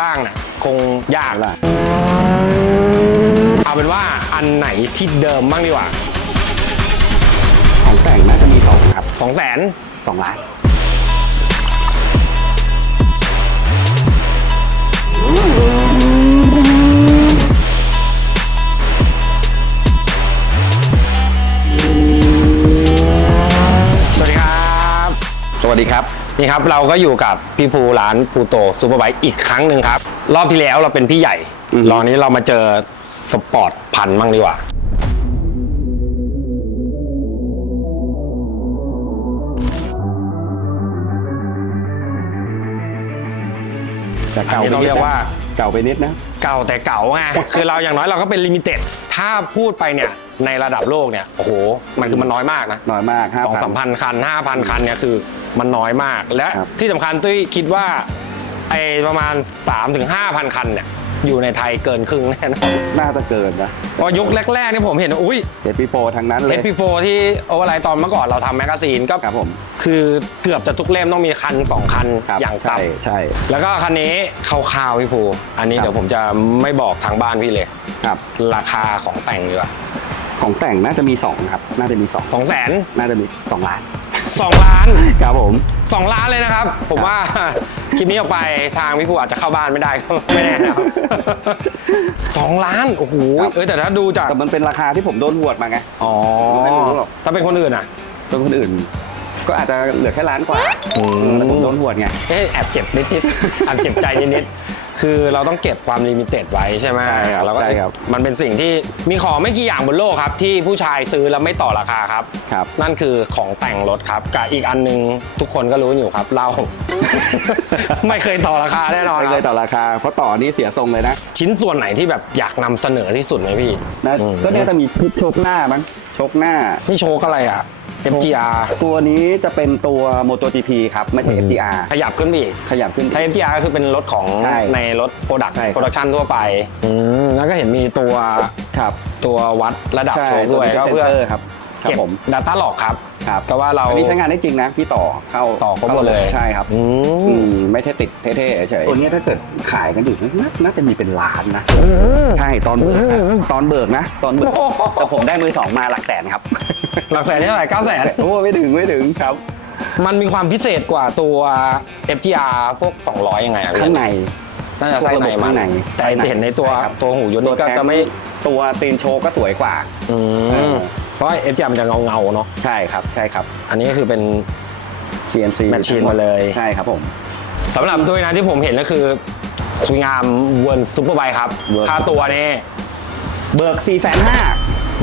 บ้างน่ะคงยากล่ะเอาเป็นว่าอันไหนที่เดิมบ้างดีกว่า ของแต่งน่าจะมีสองครับสองแสนสองล้านส นี่ครับเราก็อยู่กับพี่ภูร้านภูโตซูเปอร์ไบค์อีกครั้งหนึ่งครับ รอบที่แล้วเราเป็นพี่ใหญ่อืมรอบนี้เรามาเจอสปอร์ตพันบ้างดีกว่า แต่เก่าอันนี้ต้องไปนิดเรียกว่า เก่าไปนิดนะ เก่าแต่เก่าไง คือเราอย่างน้อยเราก็เป็นลิมิเต็ด ถ้าพูดไปเนี่ยในระดับโลกเนี่ย โอ้โห มันคือมันน้อยมากนะน้อยมากห้าสองสามพันคันห้าพันคันเนี่ยคือ มันน้อยมาก และครับ ที่สำคัญตุ้ยคิดว่าไอประมาณ 3-5ถึง5,000คันเนี่ยอยู่ในไทยเกินครึ่งแน่นอนน่าจะเกินนะเพราะยุคแรกๆนี่ผมเห็นอุ้ยเดปีโปรทั้งนั้นเลย SP4 ที่โอเวอร์ไลน์ตอนเมื่อก่อนเราทำแมกกาซีนก็ครับผม คือเกือบจะทุกเล่มต้องมีคัน 2 คันครับอย่างใช่ต่ใช่ำแล้วก็คันนี้คร่าวๆพี่ภูอันนี้ครับ เดี๋ยวผมจะไม่บอกทางบ้านพี่เลย ครับ ราคาของแต่งดีกว่าของแต่งน่าจะมีสองครับ น่าจะมีสอง สองแสนน่าจะมีสองล้าน สองล้าน ครับผมสองล้านเลยนะครับ ผมว่าคลิปนี้ออกไปทางพี่ภูอาจจะเข้าบ้านไม่ได้ก็ไม่แน่นะครับสองล้าน โอ้โหครับเอ้ยแต่ถ้าดูจากแต่มันเป็นราคาที่ผมโดนหวดมาไง อ๋อ ไม่รู้หรอก ถ้าเป็นคนอื่นอะตัวคนอื่น ก็อาจจะเหลือแค่ล้านกว่าอืมแต่ผมโดนหวดไง เอ๊ะแอบเจ็บนิดๆแอบเจ็บใจนิดๆ คือเราต้องเก็บความลิมิเต็ดไว้ใช่ไหมใช่ครับแล้วก็ใช่ครับมันเป็นสิ่งที่มีของไม่กี่อย่างบนโลกครับ ที่ผู้ชายซื้อแล้วไม่ต่อราคาครับ ครับ นั่นคือของแต่งรถครับกับอีกอันหนึงทุกคนก็รู้อยู่ครับเหล้า ไม่เคยต่อราคาแน่นอนไม่คเครัยบต่อราคา เพราะต่อนี่เสียทรงเลยนะชิ้นส่วนไหนที่แบบอยากนำเสนอที่สุดไหมพี่ นะอืม ก็เนี่ยจะมีโชกหน้ามั้งโชกหน้า นี่โชคอะไรอะ FGR ตัวนี้จะเป็นตัว MotoGP ครับ ไม่ใช่ FGR ขยับขึ้นไปอีกขยับขึ้นถ้า FGR ก็คือเป็นรถของใช่ในรถโปรดักต์ใช่ครับ โปรดักชันทั่วไป อืมแล้วก็เห็นมีตัว ครับตัววัดระดับใช่โชคด้วยตัก็นี้เพื่อซ็นซร์ครับครัเก็บบผม Data Log ครับ ครับก็ว่าเราอันนี้ใช้งานได้จริงนะพี่ต่อเข้าต่อครบหมดเลยใช่ครับอือืมมไม่ใช่ติดเท่ๆเฉยตัวนี้ถ้าเกิดขายกันอยู่น่าน่าจะมีเป็นล้านนะใช่ตอนเบิกนะตอนเบิกนะ ตอนเบิกแต่ผมได้มือสองมาหลักแสนครับ หลักแสนนี่เท่าไหร่เก้าแสนโอ้ไม่ถึงไม่ถึงครับมันมีความพิเศษกว่าตัว FGR พวก 200 ยังไงอะพี่ข้างในน่าจะไส้ในพวกระบบมัข้านงในแต่เห็นในตัวใช่ครับตัวหูยนต์นี่ก็แท็จะไม่ตัวตีนโชว์ก็สวยกว่าอื เอมอเพราะ FGR มันจะเงาเงาๆเนาะใช่ครับใช่ครับ อันนี้ก็คือเป็น CNC Machine มาเลยใช่ครับผม สำหรับด้วยนะที่ผมเห็นก็คือสวิงอาร์มเวิร์นซูเปอร์ไบครับ World ค่าตัวนี่ เบิก4ี่แสนห้า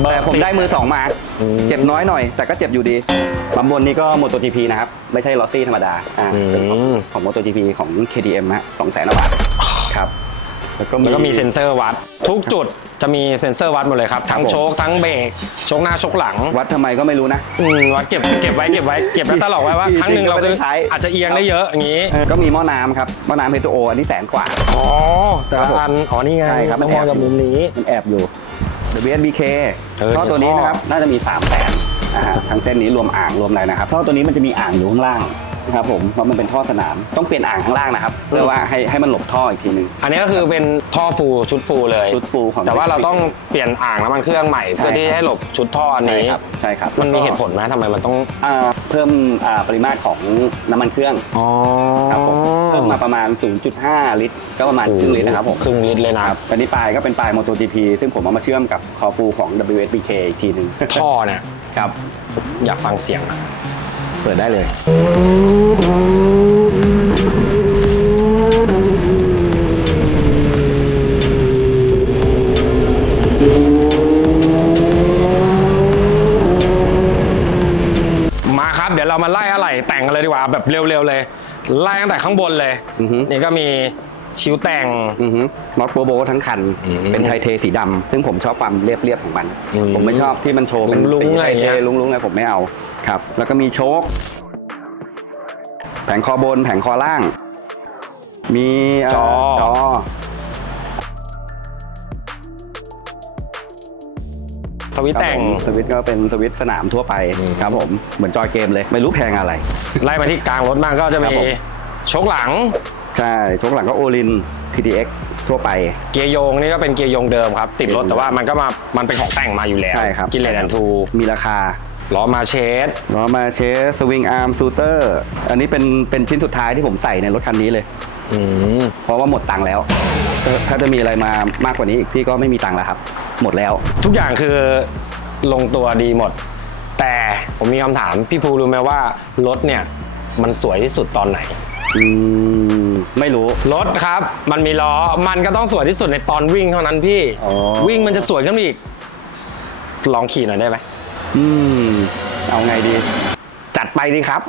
เบิกแต่ผมได้มือสองมา อืมเจ็บน้อยหน่อย แต่ก็เจ็บอยู่ดีลำบนนี้ก็ MotoGP นะครับ ไม่ใช่ลอสซี่ธรรมดาอ่าเป็นของของ MotoGP ของ KTM ฮะสองแสนบาทครับ แล้วก็แล้วก็มีเซ็นเซอร์วัด ทุกจุดจะมีเซ็นเซอร์วัดหมดเลยครับ ทั้งครับผมโชคทั้งเบรกโชคหน้าโชคหลัง วัดทำไมก็ไม่รู้นะอืมวัดเก็บเก็บไว้เก็บไว้เก็บแล้วตลอดไว้ว่าจริงๆครั้งหนึ่งเราซื้อก็ไม่ได้ใช้อาจจะเอียงได้เยอะอย่างนี้เออก็มีหม้อน้ำครับหม้อน้ำ H2O อันนี้แสนกว่า อ๋อแต่ละอันอ๋อนี่ไงใช่ครับต้องมองจากมุมนี้มันแอบอยู่ WSBK เออท่อตัวนี้มีท่อนะครับน่าจะมี3 0 0แสนนะฮะทั้งเส้นนี้รวมอ่างรวมอะไรนะครับท่อตัวนี้มันจะมีอ่างอยู่ข้างล่างนะ ครับผมเพราะมันเป็นท่อสนามต้องเปลี่ยนอ่างข้างล่างนะครับเพื่อว่าให้ให้มันหลบท่ออีกทีหนึง อันนี้ก็คือเป็นท่อฟูลชุดฟูลเลย ชุดฟูลของแต่ว่าเราต้องเปลี่ยนอ่างน้ำมันเครื่องใหม่ใช่เพื่อที่ให้หลบชุดท่ออันใช่นี้ ครับใช่ครับมันมีเหตุผลไหมทำไมมันต้องอ่าเพิ่มอ่าปริมาตรของน้ำมันเครื่องอ๋อครับผมเพิ่มมาประมาณ 0.5 ลิตร ก็ประมาณครึ่งลิตรนะครับผมครึ่งลิตรเลยนะอันนี้ปลายก็เป็นปลาย MotoGP ซึ่งผมเอามาเชื่อมกับคอฟูของ WSBK อีกทีหนึ่งท่อเนี่ยครับอยากฟังเสียงอะ เปิดได้เลย มาครับ เดี๋ยวเรามาไล่อะไรแต่งกันเลยดีกว่าแบบเร็วๆเลย ไล่ตั้งแต่ข้างบนเลย อือฮึ นี่ก็มี ชิวแต่ง อือฮึน็อตโบโบทั้งคัน อืมเป็นไทเทสีดำซึ่งผมชอบความเรียบๆของมัน อืมผมไม่ชอบที่มันโชว์เป็นลุงๆสีอะไรอย่างเงี้เทย ลุงๆอะไรผมไม่เอาครับ แล้วก็มีโชคแผงคอบน แผงคอล่าง มีเจอ จอ สวิตช์แต่ง ครับผมสวิตช์ก็เป็นสวิตช์สนามทั่วไปอืม ครับผมเหมือนจอยเกมเลย ไม่รู้แพงอะไร ไล่มาที่กลางรถมากก็จะครัมีบผม โชคหลัง ใช่โชคหลังก็โอลิน TDX ทั่วไป เกียร์โยงนี่ก็เป็นเกียร์โยงเดิมครับ ติดรถเกียร์โยงแต่ว่ามันก็มามันเป็นของแต่งมาอยู่แล้วใช่ครับ กินเลนแอนทูมีราคาล้อมาเชสล้อมาเชสสวิงอาร์มซูเตอร์อันนี้เป็นเป็นชิ้นสุดท้ายที่ผมใส่ในรถคันนี้เลย อืมเพราะว่าหมดตังค์แล้ว ถ้าถ้าจะมีอะไรมามากกว่านี้อีกพี่ก็ไม่มีตังค์แล้วครับ หมดแล้ว ทุกอย่างคือลงตัวดีหมด แต่ผมมีคำถามพี่ภูรู้ไหมว่ารถเนี่ยมันสวยที่สุดตอนไหนอืม ไม่รู้ รถครับ มันมีล้อ มันก็ต้องสวยที่สุดในตอนวิ่งเท่านั้นพี่ อ๋อ วิ่งมันจะสวยขึ้นมาอีก ลองขี่หน่อยได้ไหม อืม เอาไงดี จัดไปดีครับ